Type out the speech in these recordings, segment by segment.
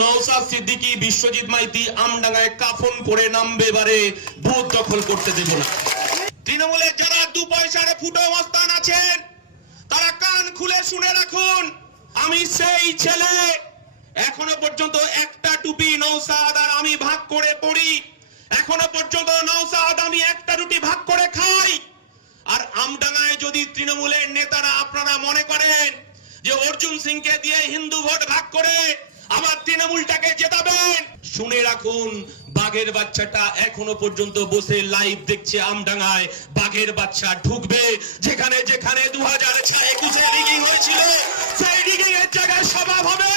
নওশাদ সিদ্দিকী, বিশ্বজিৎ মাইতি আমডাঙ্গায় কাফন পরে নামবে, এবারে বুথ দখল করতে দেব না। তৃণমূলের যারা 2 পয়সার ফুটো মস্তান আছেন তারা কান খুলে শুনে রাখুন, আমি সেই ছেলে, এখনো পর্যন্ত একটা টুপি নওশাদ আর আমি ভাগ করে পড়ি, এখনো পর্যন্ত নওশাদ আমি একটা রুটি ভাগ করে খাই। আর আমডাঙ্গায় যদি তৃণমূলের নেতারা আপনারা মনে করেন যে অর্জুন সিংকে দিয়ে হিন্দু ভোট ভাগ করে আবার তৃণমূলটাকে জেতাবেন, শুনে রাখুন বাঘের বাচ্চাটা এখনো পর্যন্ত বসে লাইভ দেখছে আমডাঙ্গায়। বাঘের বাচ্চা ঢুকবে যেখানে যেখানে 2021 রিগিং হয়েছিল, সেই রিগিং এর জায়গায় স্বভাব হবে।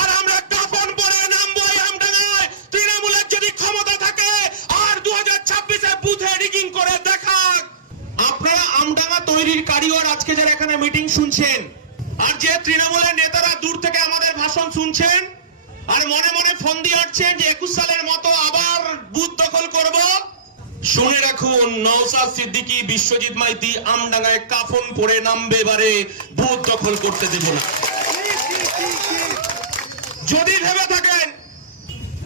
আর আমরা কাফন পরে নামবো আমডাঙ্গায়, তৃণমূলের যদি ক্ষমতা থাকে আর 2026 বুথে রিগিং করে দেখাক। আপনারা আমডাঙ্গা তৈরির কারিগর আজকে যারা এখানে মিটিং শুনছেন, আর যে তৃণমূলের নেতারা দূর থেকে আমাদের ভাষণ শুনছেন আর মনে মনে ফোন দিয়ে আসছেন যে 21 সালের মতো আবার বুথ দখল করব, শুনে রাখুন নওশাদ সিদ্দিকী, বিশ্বজিৎ মাইতি আমডাঙ্গায় কাফন পরে নামবে, এবারে বুথ দখল করতে দেব না। যদি ভেবে থাকেন,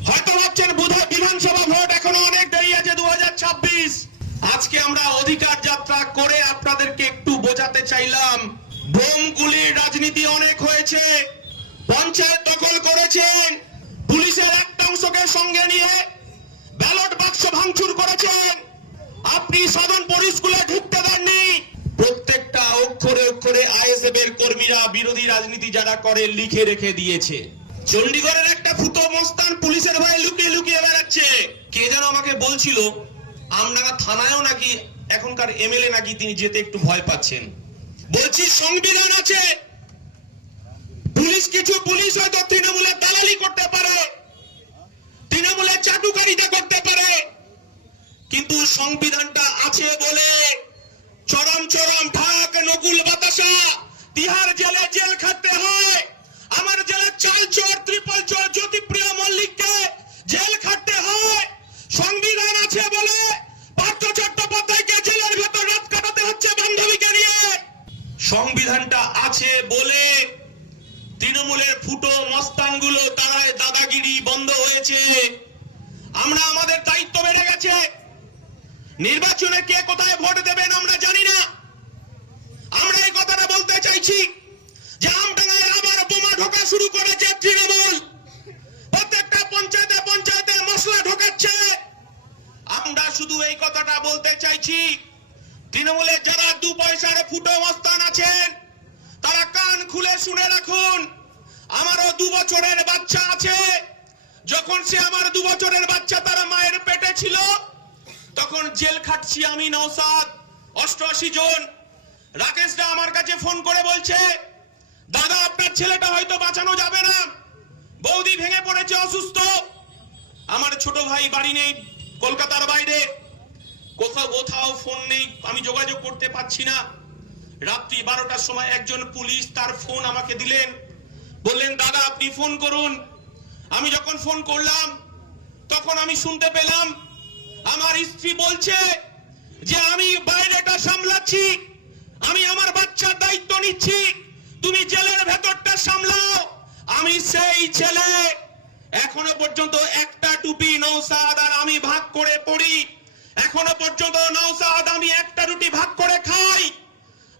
হয়তো ভাবছেন বোধহয় বিধানসভা ভোট এখনো অনেক দেরি আছে, 2026, আজকে আমরা অধিকার যাত্রা করে আপনাদেরকে একটু বোঝাতে চাইলাম বোম গুলির রাজনীতি অনেক হয়েছে, পঞ্চায়েত দখল করেছেন, পুলিশের একটা অংশকে সঙ্গে নিয়ে ব্যালট বাক্স ভাঙচুর করেছেন, আপনি সাধনপুর স্কুলে ঢুকতে দেননি, প্রত্যেকটা অক্ষরে অক্ষরে আইএসএফ এর কর্মীরা বিরোধী রাজনীতি যারা করে লিখে রেখে দিয়েছে। চণ্ডীগড়ের একটা ফুটো মস্তান পুলিশের ভয়ে লুকিয়ে লুকিয়ে বেড়াচ্ছে। কে যেন আমাকে বলছিল আমডাঙ্গা থানায়ও নাকি এখনকার এমএলএ নাকি তিনি যেতে একটু ভয় পাচ্ছেন। বলছি সংবিধান আছে, কিছু পুলিশ হয়তো তৃণমূলের দালালি করতে পারে, তৃণমূলের চাটুকারিতা করতে পারে, কিন্তু সংবিধানটা আছে বলে চরম চরম ঢাক নকুল বাতাসা তিহার জেলে জেল খাটতে হয়। আমার জেলার চাল চোর, ট্রিপল চোর জ্যোতিপ্রিয় মল্লিককে জেল খাটতে হয়। সংবিধান আছে বলে পার্থ চট্টোপাধ্যায়কে জেলের ভেতর রাত কাটাতে হচ্ছে বান্ধবীকে নিয়ে। সংবিধানটা আছে বলে তৃণমূলের ফুটো মস্তানগুলো তারাই দাদাগিরি বন্ধ হয়েছে। আমরা আমাদের দায়িত্ব বেড়ে গেছে, নির্বাচনে কে কোথায় ভোট দেবেন আমরা জানি না। আমরা এই কথাটা বলতে চাইছি যে আমডাঙ্গায় আবার বোমা ঢোকা শুরু করেছে তৃণমূল, প্রত্যেকটা পঞ্চায়েতে পঞ্চায়েতে মশলা ঢোকাচ্ছে। আমরা শুধু এই কথাটা বলতে চাইছি, তৃণমূলের যারা 2 পয়সার ফুটো মস্তান আছেন তারা কান খুলে শুনে রাখুন, আমারও 2 বছরের বাচ্চা আছে। যখন সে আমার 2 বছরের বাচ্চা তার মায়ের পেটে ছিল তখন জেল খাটছি আমি নওশাদ, 88 জন। রাকেশদা আমার কাছে ফোন করে বলছে, দাদা আপনার ছেলেটা হয়তো বাঁচানো যাবে না, বৌদি ভেঙে পড়েছে, অসুস্থ। আমার ছোট ভাই বাড়ি নেই, কলকাতার বাইরে, কোথাও ফোন নেই, আমি যোগাযোগ করতে পারছি না। রাত্রি 12টার সময় একজন পুলিশ তার ফোন আমাকে দিলেন, বললেন দাদা আপনি ফোন করুন। আমি যখন ফোন করলাম তখন আমি শুনতে পেলাম আমার স্ত্রী বলছে যে আমি বাইরেটা সামলাচ্ছি, আমি আমার বাচ্চার দায়িত্ব নিচ্ছি, তুমি জেলের ভেতরটা সামলাও। আমি সেই ছেলে, এখনো পর্যন্ত একটা টুপি নওশাদ আর আমি ভাগ করে পড়ি, এখনো পর্যন্ত নওশাদ আমি একটা রুটি ভাগ করে খাই।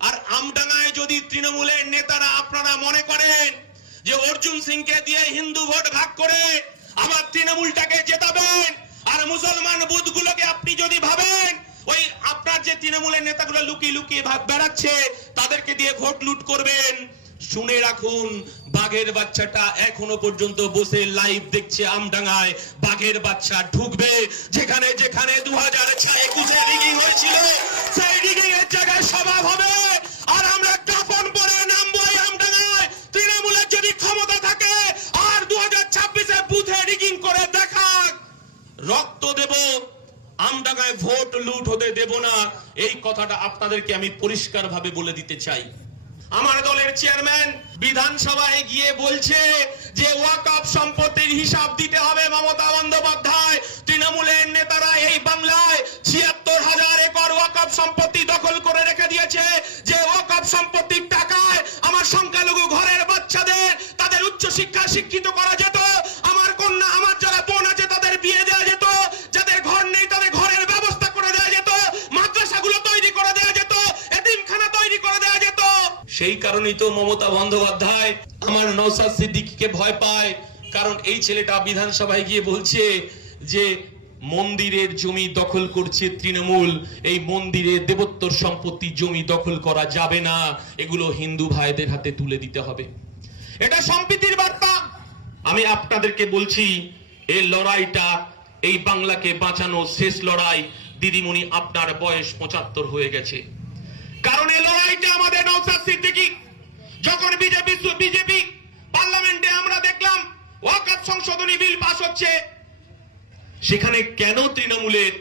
আর আমডাঙ্গায় যদি তৃণমূলের নেতারা আপনারা মনে করেন যে অর্জুন সিংকে দিয়ে হিন্দু ভোট ভাগ করে আবার তৃণমূলটাকে জেতাবেন, আর মুসলমান বুথগুলোকে আপনি যদি ভাবেন ওই আপনার যে তৃণমূলের নেতাগুলো লুকিয়ে লুকিয়ে বেড়াচ্ছে তাদেরকে দিয়ে ভোট লুট করবেন, শুনে রাখুন বাঘের বাচ্চাটা এখনো পর্যন্ত বসে লাইভ দেখছে আমডাঙ্গায়। বাঘের বাচ্চা ঢুকবে যেখানে যেখানে 2021 রিগিং হয়েছিল, সেই রিগিং এর জায়গায় স্বভাব হবে। আর আমরা কাফন পরে নামবো আমডাঙ্গায়, তৃণমূলের যদি ক্ষমতা থাকে আর 2026 বুথে রিগিং করে দেখাক, রক্ত দেব, আমডাঙ্গায় ভোট লুট হতে দেব না। এই কথাটা আপনাদেরকে আমি পরিষ্কার ভাবে বলে দিতে চাই। আমার দলের চেয়ারম্যান বিধানসভায় গিয়ে বলছে যে ওয়াকফ সম্পত্তির হিসাব দিতে হবে মমতা বন্দ্যোপাধ্যায়। তৃণমূলের নেতারা এই বাংলায় ৭৬,০০০ একর ওয়াকফ সম্পত্তি দখল করে রেখে দিয়েছে, যে ওয়াকফ সম্পত্তির টাকায় আমার সংখ্যালঘু ঘরের বাচ্চাদের তাদের উচ্চ শিক্ষা শিক্ষিত করা যেত। জন্যই তো মমতা বন্দ্যোপাধ্যায় আমার নওশাদ সিদ্দিকীকে ভয় পায়, কারণ এই ছেলেটা বিধানসভায় গিয়ে বলছে যে মন্দিরের জমি দখল করছে তৃণমূল, এই মন্দিরে দেবোত্তর সম্পত্তি জমি দখল করা যাবে না, এগুলো হিন্দু ভাইদের হাতে তুলে দিতে হবে। এটা সম্প্রীতির বার্তা। আমি আপনাদেরকে বলছি, এই লড়াইটা, এই বাংলাকে বাঁচানো শেষ লড়াই। দিদিমণি, আপনার বয়স 75 হয়ে গেছে, কারণ এই লড়াইটা আমাদের নওশাদ সিদ্দিকী যখন বিজেপি পার্লামেন্টে আমরা দেখলাম ওয়াকফ সংশোধনী বিল পাস হচ্ছে, সেখানে কেন তৃণমূলের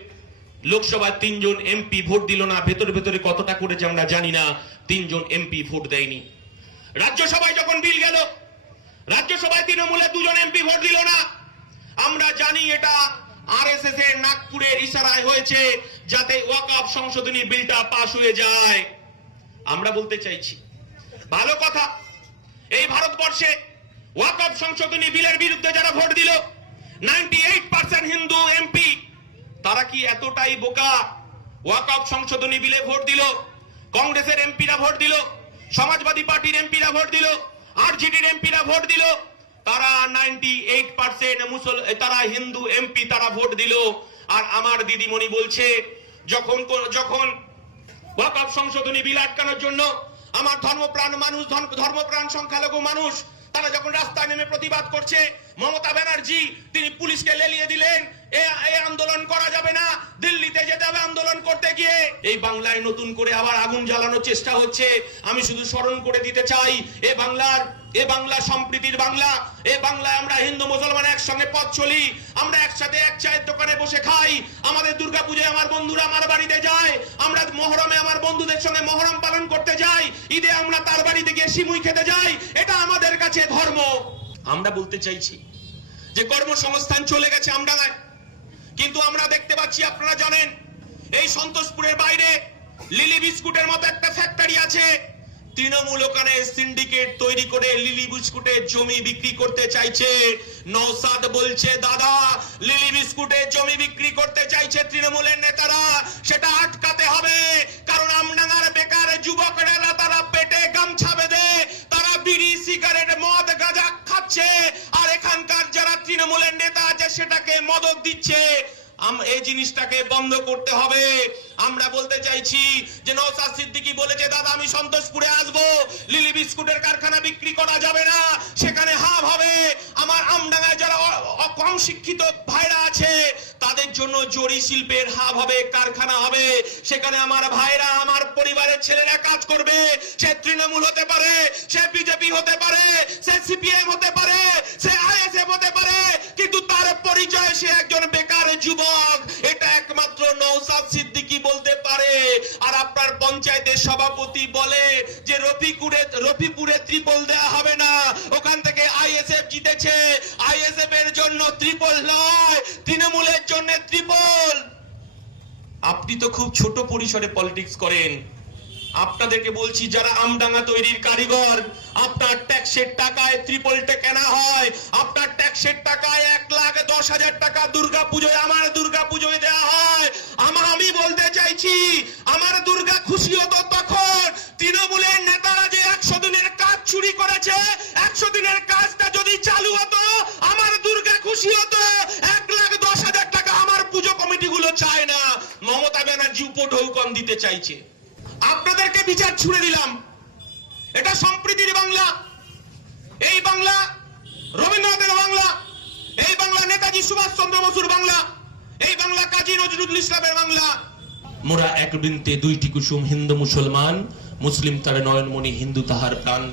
লোকসভায় 3 জন এমপি ভোট দিল না? ভেতরে ভেতরে কতটা করেছে আমরা জানি না, 3 জন এমপি ভোট দেয়নি। রাজ্যসভায় যখন বিল গেল, রাজ্যসভায় তৃণমূলের 2 জন এমপি ভোট দিল না। আমরা জানি এটা আরএসএস এর নাগপুরের ইশারায় হয়েছে, যাতে ওয়াকফ সংশোধনী বিলটা পাস হয়ে যায়। আমরা বলতে চাইছি, ভালো কথা, এই ভারতবর্ষে ওয়াকফ সংশোধনী বিলের বিরুদ্ধে যারা ভোট দিল 98% হিন্দু এমপি, তারা কি এতটাই বোকা? ওয়াকফ সংশোধনী বিলে ভোট দিল, কংগ্রেসের এমপিরা ভোট দিল, সমাজবাদী পার্টির এমপিরা ভোট দিল, আরজেডির এমপিরা ভোট দিল, তারা 98% তারা হিন্দু এমপি, তারা ভোট দিল। আর আমার দিদিমণি বলছে, যখন ওয়াকফ সংশোধনী বিল আটকানোর জন্য আমার ধর্মপ্রাণ মানুষ, ধর্মপ্রাণ সংখ্যালঘু মানুষ, তারা যখন রাস্তায় নেমে প্রতিবাদ করছে, মমতা ব্যানার্জি তিনি পুলিশকে লেলিয়ে দিলেন, এই আন্দোলন করা যাবে না, দিল্লিতে যেতে হবে আন্দোলন করতে গিয়ে। এই বাংলায় নতুন করে আবার আগুন জ্বালানোর চেষ্টা হচ্ছে। আমি শুধু স্মরণ করে দিতে চাই, এ বাংলা সম্প্রীতির বাংলা। এ বাংলায় আমরা হিন্দু মুসলমান একসঙ্গে পথ চলি, আমরা একসাথে এক চায়ের দোকানে বসে খাই, আমাদের দুর্গাপূজায় আমার বন্ধুরা আমার বাড়িতে যায়, আমরা মহরমে আমার বন্ধুদের সঙ্গে মহরম পালন করতে যাই, ঈদে আমরা তার বাড়িতে গিয়ে সিমুই খেতে যাই। এটা আমাদের কাছে ধর্ম। আমরা বলতে চাইছি যে কর্মসংস্থান চলে গেছে আমডাঙ্গায়, কিন্তু আমরা দেখতে পাচ্ছি, আপনারা জানেন, এই সন্তোষপুরের বাইরে লিলি বিস্কুটের মতো একটা ফ্যাক্টরি আছে। তৃণমূল ওখানে সিন্ডিকেট তৈরি করে লিলি বিস্কুটের জমি বিক্রি করতে চাইছে। নওশাদ বলছে, দাদা, লিলি বিস্কুটের জমি বিক্রি করতে চাইছে তৃণমূলের নেতারা, সেটা আটকাতে হবে। কারণ আমডাঙ্গার বেকার যুবকেরা তারা পেটে গামছা বেঁধে তারা বিড়ি, সিগারেট, মদ, গাঁজা খাচ্ছে, আর এখানকার যারা তৃণমূলের নেতা আছে সেটাকে মদত দিচ্ছে। এই জিনিসটাকে বন্ধ করতে হবে। আমরা বলতে চাইছি যে নওশাদ সিদ্দিকী বলেছে, দাদা আমি সন্তোষপুরে আসবো, লিলি বিস্কুটের কারখানা বিক্রি করা যাবে না, সেখানে হাব হবে। আমার আমডাঙ্গায় যারা কম শিক্ষিত ভাইরা আছে তাদের জন্য জরি শিল্পের হাব হবে, কারখানা হবে, সেখানে আমার ভাইরা, আমার পরিবারের ছেলেরা কাজ করবে। সে তৃণমূল হতে পারে, সে বিজেপি হতে পারে, সে সিপিএম হতে পারে, সে আইএসএফ হতে পারে, কিন্তু তার পরিচয় সে একজন বেকার যুবক। এটা একমাত্র নওশাদ সিদ্দিকী বলতে পারে। আর আপনার পঞ্চায়েতের সভাপতি বলে যে রফিপুরে ত্রিপল দেওয়া হবে না, ওখান থেকে আইএসএফ জিতেছে, আইএসএফ এর জন্য ত্রিপল নয়, তৃণমূলের জন্য ত্রিপল। আপনি তো খুব ছোট পরিসরে পলিটিক্স করেন। আপনাদেরকে বলছি, যারা আমডাঙ্গা তৈরির কারিগর, আপনার ট্যাক্সের টাকায় ত্রিপলটা কেনা হয়, আপনার ট্যাক্সের টাকায় 1,10,000 টাকা দুর্গাপুজোয়, আমার দুর্গাপুজোয় দেওয়া হয়। আমি বলতে চাইছি, আমার দুর্গা খুশি হতো তখন তৃণমূলের নেতারা যে 100 দিনের কাজ চুরি করেছে, 100 দিনের কাজটা যদি চালু হতো, আমার দুর্গা খুশি হতো। 1,10,000 টাকা আমার পুজো কমিটিগুলো চায় না, মমতা ব্যানার্জি উপঢৌকন দিতে চাইছে। আপনাদেরকে বিচার ছুড়ে দিলাম। এটা সম্প্রীতির বাংলা, এই বাংলা রবীন্দ্রনাথের বাংলা, এই বাংলা নেতাজি সুভাষ চন্দ্র বসুর বাংলা, এই বাংলা কাজী নজরুল ইসলামের বাংলা। মোরা এক বৃন্তে দুইটি কুসুম, হিন্দু মুসলমান, মুসলিম তার নয়নমণি, হিন্দু তাহার প্রাণ।